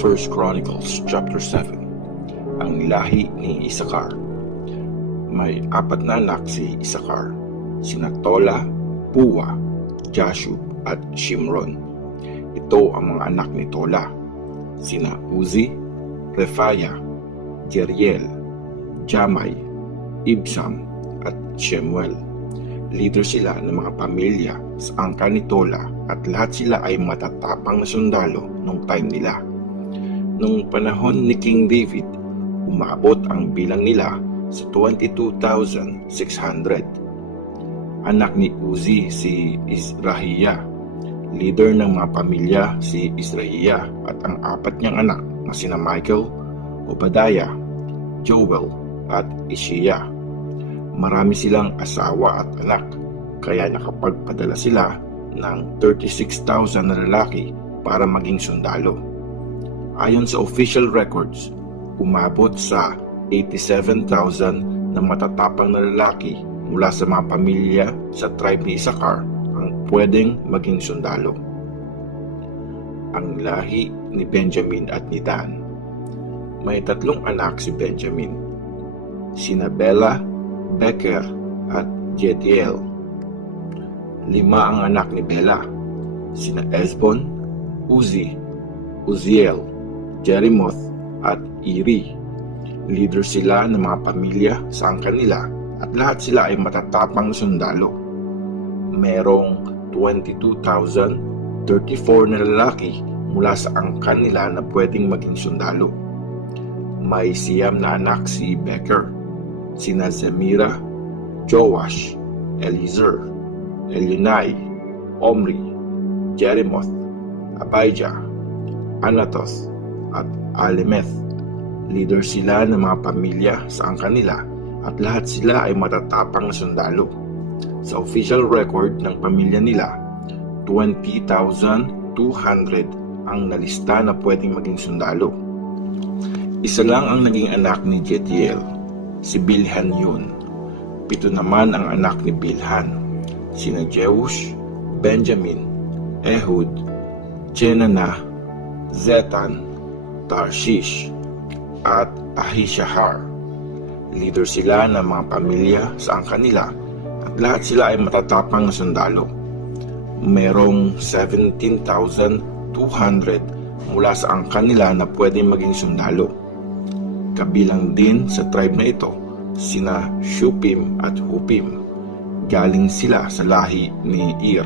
1 Chronicles chapter 7. Ang lahi ni Isakar. May 4 na anak si Isakar, sina Tola, Puwa, Jashub at Shimron. Ito ang mga anak ni Tola, sina Uzi, Refaya, Jeriel, Jamai, Ibsam at Shemuel. Leader sila ng mga pamilya sa angkan ni Tola at lahat sila ay matatapang na sundalo nung time nila. Nung panahon ni King David, umabot ang bilang nila sa 22,600. Anak ni Uzi si Izrahiya. Leader ng mga pamilya si Izrahiya at ang 4 niyang anak na sina Michael, Obadiah, Joel at Ishiya. Marami silang asawa at anak, kaya nakapagpadala sila ng 36,000 na lalaki para maging sundalo. Ayon sa official records, umabot sa 87,000 na matatapang na lalaki mula sa mga pamilya sa tribe ni Isakar ang pwedeng maging sundalo. Ang lahi ni Benjamin at ni Dan. May 3 anak si Benjamin, sina Bela, Beker at Jediel. 5 ang anak ni Bela, sina Ezbon, Uzi, Uziel, Jerimoth at Iri. Leader sila ng mga pamilya sa angkan nila at lahat sila ay matatapang sundalo. Merong 22,034 na lalaki mula sa angkan nila na pwedeng maging sundalo. May 9 na anak si Beker, sina Zemira, Joash, Eliezer, Elionai, Omri, Jerimoth, Abijah, Anatoth at Alemeth. Leader sila ng mga pamilya sa angkan nila at lahat sila ay matatapang na sundalo. Sa official record ng pamilya nila, 20,200 ang nalista na pwedeng maging sundalo. Isa lang ang naging anak ni Jediel, si Bilhan yun. 7 naman ang anak ni Bilhan, sina Jeush, Benjamin, Ehud, Jenanah, Zetan, Tarshish, at Ahishahar. Leader sila ng mga pamilya sa angkan nila at lahat sila ay matatapang na sundalo. Merong 17,200 mula sa angkan nila na pwedeng maging sundalo. Kabilang din sa tribe na ito sina Shupim at Hupim. Galing sila sa lahi ni Ir.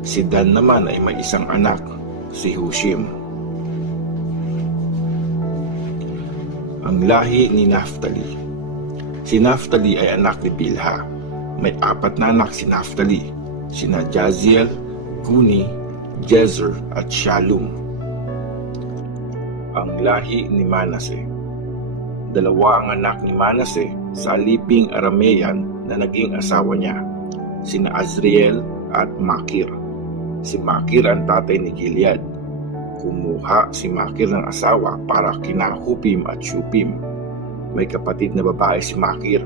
Si Dan naman ay may 1 anak, si Hushim. Ang lahi ni Naphtali. Si Naphtali ay anak ni Bilha. May 4 na anak si Naphtali, sina Jaziel, Guni, Jezer at Shalum. Ang lahi ni Manase. 2 ang anak ni Manase sa aliping Aramean na naging asawa niya, sina Azriel at Makir. Si Makir ang tatay ni Gilead. Kumuha si Makir ng asawa para kina Hupim at Shupim. May kapatid na babae si Makir,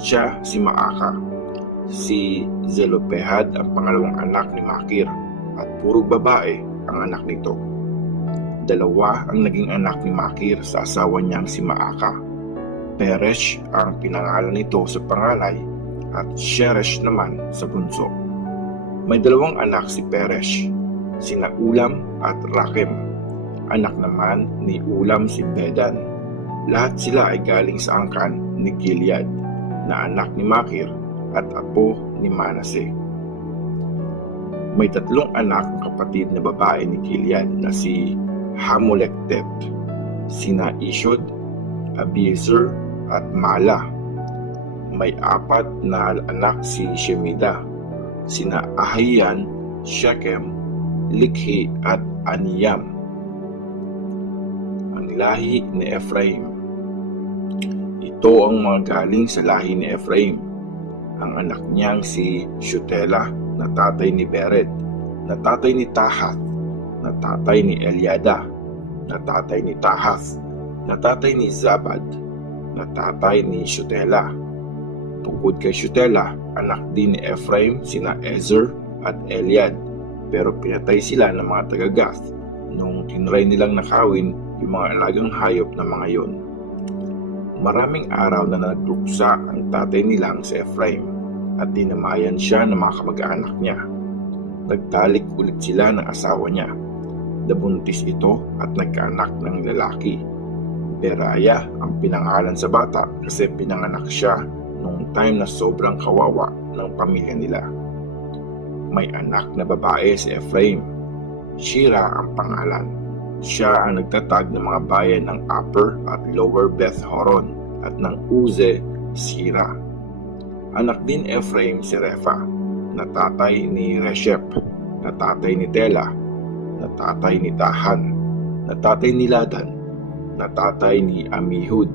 siya si Maaka. Si Zelopehad ang pangalawang anak ni Makir at puro babae ang anak nito. 2 ang naging anak ni Makir sa asawa niyang si Maaka. Peresh ang pinangalan nito sa panganay at Sheresh naman sa bunso. May 2 anak si Peresh, sina Ulam at Rakem. Anak naman ni Ulam si Bedan. Lahat sila ay galing sa angkan ni Gilead na anak ni Makir at apo ni Manase. May 3 anak ng kapatid na babae ni Gilead na si Hamolektet, sina Ishod, Abiezer at Mala. May 4 na anak si Shemida, sina Ahiyan, Shechem, Likhi at Aniyam. Ang lahi ni Ephraim. Ito ang mga galing sa lahi ni Ephraim. Ang anak niyang si Shutela na tatay ni Bered, na tatay ni Tahath, na tatay ni Eliada, na tatay ni Tahath, na tatay ni Zabad, na tatay ni Shutela. Tungkod kay Shutela, anak din ni Ephraim sina Ezer at Eliad, pero pinatay sila ng mga taga-Gath nung tinry nilang nakawin yung mga alagang hayop na mga yon. Maraming araw na nagluksa ang tatay nilang si Ephraim at dinamayan siya ng mga kamag-anak niya. Nagtalik ulit sila ng asawa niya. Nabuntis ito at nagkaanak ng lalaki. Beraya ang pinangalan sa bata kasi pinanganak siya nung time na sobrang kawawa ng pamilya nila. May anak na babae si Ephraim. Shira ang pangalan. Siya ang nagtatag ng mga bayan ng Upper at Lower Beth Horon at ng Uze, Shira. Anak din Ephraim si Repha, na tatay ni Reshep, na tatay ni Tela, na tatay ni Tahan, na tatay ni Ladan, na tatay ni Amihud,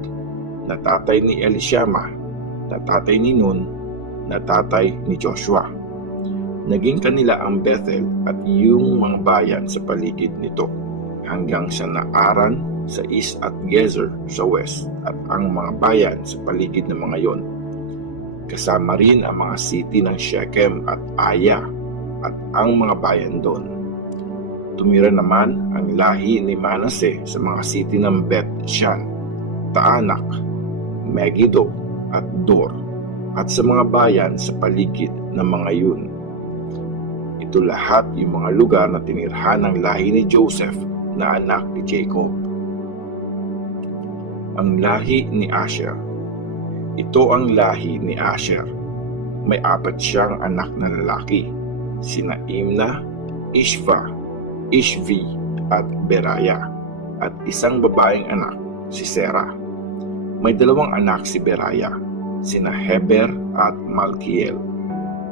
na tatay ni Elishama, na tatay ni Nun, na tatay ni Joshua. Naging kanila ang Bethel at yung mga bayan sa paligid nito, hanggang sa Naaran sa east at Gezer sa west at ang mga bayan sa paligid ng mga yon. Kasama rin ang mga city ng Shechem at Aya at ang mga bayan doon. Tumira naman ang lahi ni Manase sa mga city ng Bet-Shan, Taanak, Megiddo at Dor at sa mga bayan sa paligid ng mga yun. Ito lahat yung mga lugar na tinirhan ng lahi ni Joseph na anak ni Jacob. Ang lahi ni Asher. Ito ang lahi ni Asher. May 4 siyang anak na lalaki, sina Imna, Ishva, Ishvi at Beraya, at isang babaeng anak, si Serah. May 2 anak si Beraya, sina Heber at Malkiel.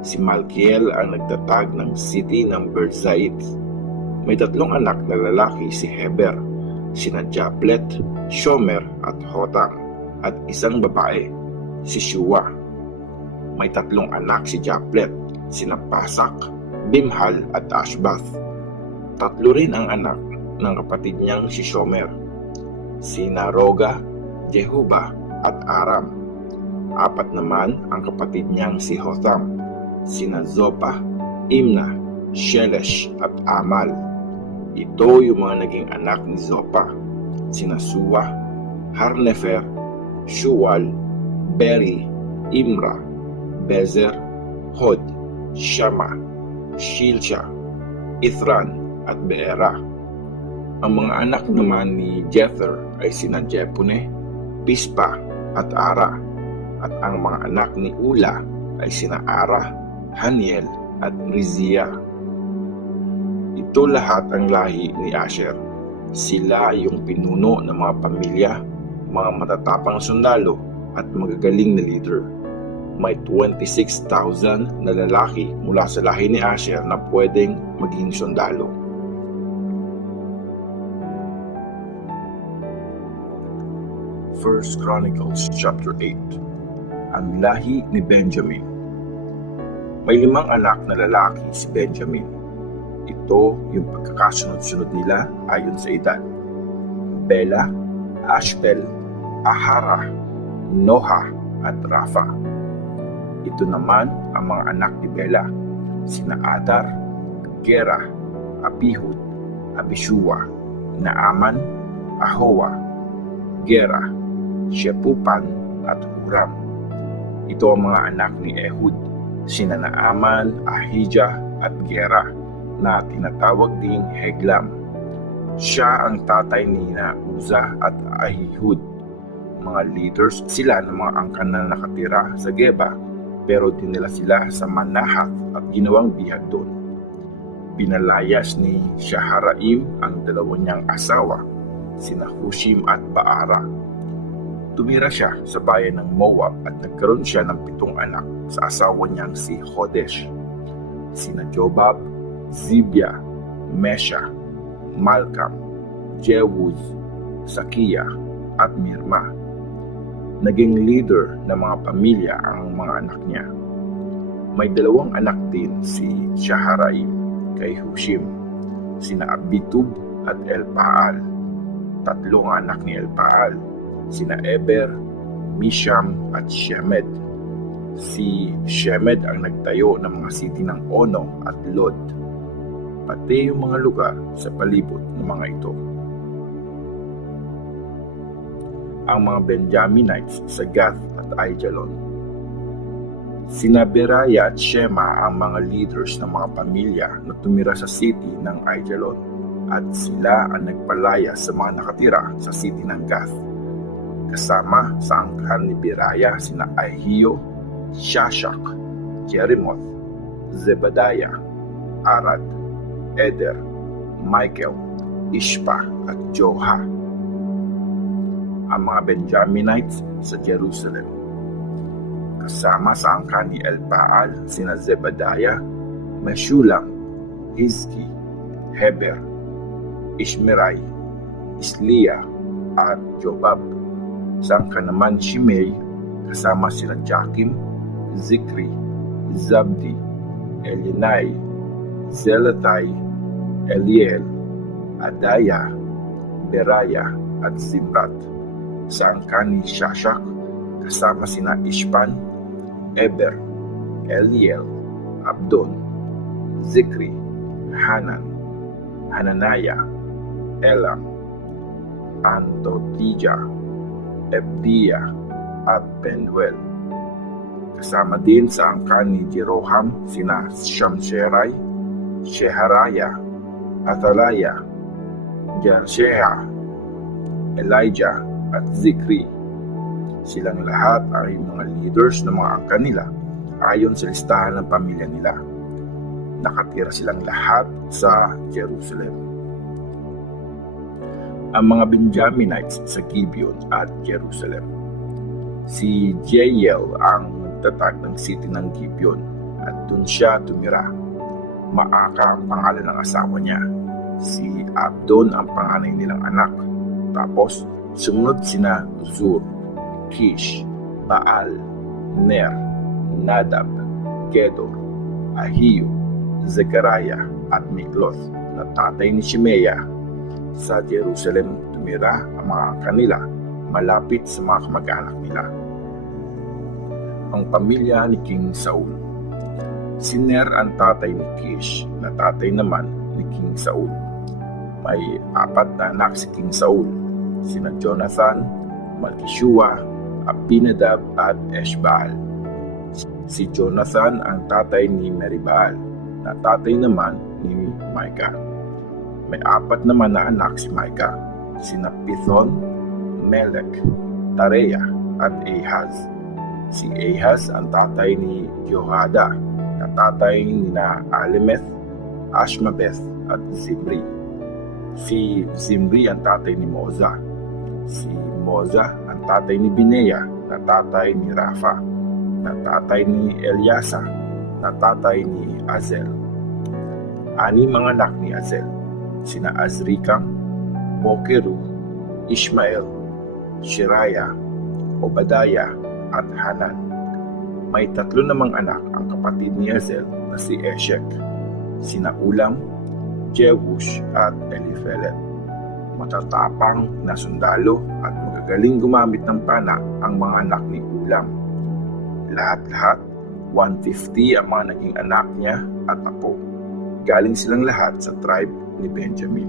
Si Malkiel ang nagtatag ng city ng Birzait. May 3 anak na lalaki si Heber, sina Japlet, Shomer at Hotam, at isang babae, si Shua. May 3 anak si Japlet, sina Pasak, Bimhal at Ashbath. 3 rin ang anak ng kapatid niyang si Shomer, sina Roga, Jehuba at Aram. 4 naman ang kapatid niyang si Hotham, sina Zopa, Imna, Shelesh at Amal. Ito yung mga naging anak ni Zopa, sina Suwa, Harnefer, Shual, Beri, Imra, Bezer, Hod, Shama, Shilsha, Ithran at Beera. Ang mga anak naman ni Jether ay sina Jepune, Pispa at Ara, at ang mga anak ni Ula ay sina Ara, Haniel at Rizia. Ito lahat ang lahi ni Asher. Sila yung pinuno ng mga pamilya, mga matatapang sundalo at magagaling na leader. May 26,000 na lalaki mula sa lahi ni Asher na pwedeng maging sundalo. First Chronicles chapter 8. Ang lahi ni Benjamin. May 5 anak na lalaki si Benjamin. Ito yung pagkakasunod-sunod nila ayon sa edad: Bela, Ashbel, Ahara, Noha at Rafa. Ito naman ang mga anak ni Bela, sina Adar, Gera, Abihud, Abishua, Naaman, Ahowa, Gera, Shepupan at Huram. Ito ang mga anak ni Ehud, sina Naaman, Ahijah at Gera, na tinatawag ding Heglam. Siya ang tatay ni Uza at Ahihud. Mga leaders sila ng mga angkan na nakatira sa Geba, pero dinala sila sa Manahath at ginawang bihag doon. Pinalayas ni Shaharaim ang 2 niyang asawa, sina Hushim at Baara. Tumira siya sa bayan ng Moab at nagkaroon siya ng 7 anak sa asawa niyang si Hodesh, sina Jobab, Zibia, Mesha, Malkam, Jewuz, Sakiya at Mirma. Naging leader ng mga pamilya ang mga anak niya. May 2 anak din si Shaharaim kay Hushim, sina Abitub at Elpaal. 3 anak ni Elpaal, sina Eber, Misham at Shemed. Si Shemed ang nagtayo ng mga city ng Ono at Lod. pati yung mga lugar sa palibot ng mga ito. Ang mga Benjaminites sa Gath at Aijalon. Sina Beraya at Shema ang mga leaders ng mga pamilya na tumira sa city ng Aijalon, at sila ang nagpalaya sa mga nakatira sa city ng Gath. Kasama sa angkan ni Beraya sina Ahio, Shashak, Jerimoth, Zebadiah, Arad, Eder, Michael, Ishpa at Joha. Ang mga Benjaminites sa Jerusalem. Kasama sa angkan ni Elpaal sina Zebadiah, Meshulam, Hizki, Heber, Ishmerai, Isliah at Jobab. Sa angkan naman ni Shimei, kasama sina Jakim, Zikri, Zabdi, Elinai, Zelatai, Eliel, Adaya, Beraya at Zimrat. Sa angkan ni Shashak, kasama sina Ishpan, Eber, Eliel, Abdon, Zikri, Hanan, Hananaya, Elam, Antotija, Ebdia at Penuel. Kasama din sa angkan ni Jeroham sina Shamsherai, Sheharaya, Atalaya, Jarsheha, Elijah at Zikri. Silang lahat ay mga leaders ng mga angkan nila ayon sa listahan ng pamilya nila. Nakatira silang lahat sa Jerusalem. Ang mga Benjaminites sa Gibeon at Jerusalem. Si Jeiel ang nagtatag ng city ng Gibeon at doon siya tumira. Maaka ang pangalan ng asawa niya. Si Abdon ang panganay nilang anak. Tapos sumunod sina Zur, Kish, Baal, Ner, Nadab, Gedor, Ahio, Zechariah at Mikloth na tatay ni Shimeya. Sa Jerusalem tumira ang mga kanila malapit sa mga kamag-anak nila. Ang pamilya ni King Saul. Si Ner ang tatay ni Kish na tatay naman ni King Saul. May 4 na anak si King Saul, sina Jonathan, Malkishua, Abinadab at Eshbaal. Si Jonathan ang tatay ni Meribaal na tatay naman ni Micah. May 4 naman na anak si Micah, sina Pithon, Melech, Tareya at Ahaz. Si Ahaz ang tatay ni Jehoada na tatay ni Alemeth, Ashmabeth at Zimri. Si Zimri ang tatay ni Moza. Si Moza ang tatay ni Bineya na tatay ni Rafa, na tatay ni Eliasa, na tatay ni Azel. 6 mga anak ni Azel, sina Azrikam, Bokeru, Ishmael, Shiraya, Obadiah at Hanan. May 3 namang anak ang kapatid ni Azel na si Eshek, sina Ulam, Jewush at Eliphelet. Matatapang na sundalo at magagaling gumamit ng pana ang mga anak ni Ulam. Lahat-lahat, 150 ang mga naging anak niya at apo. Galing silang lahat sa tribe ni Benjamin.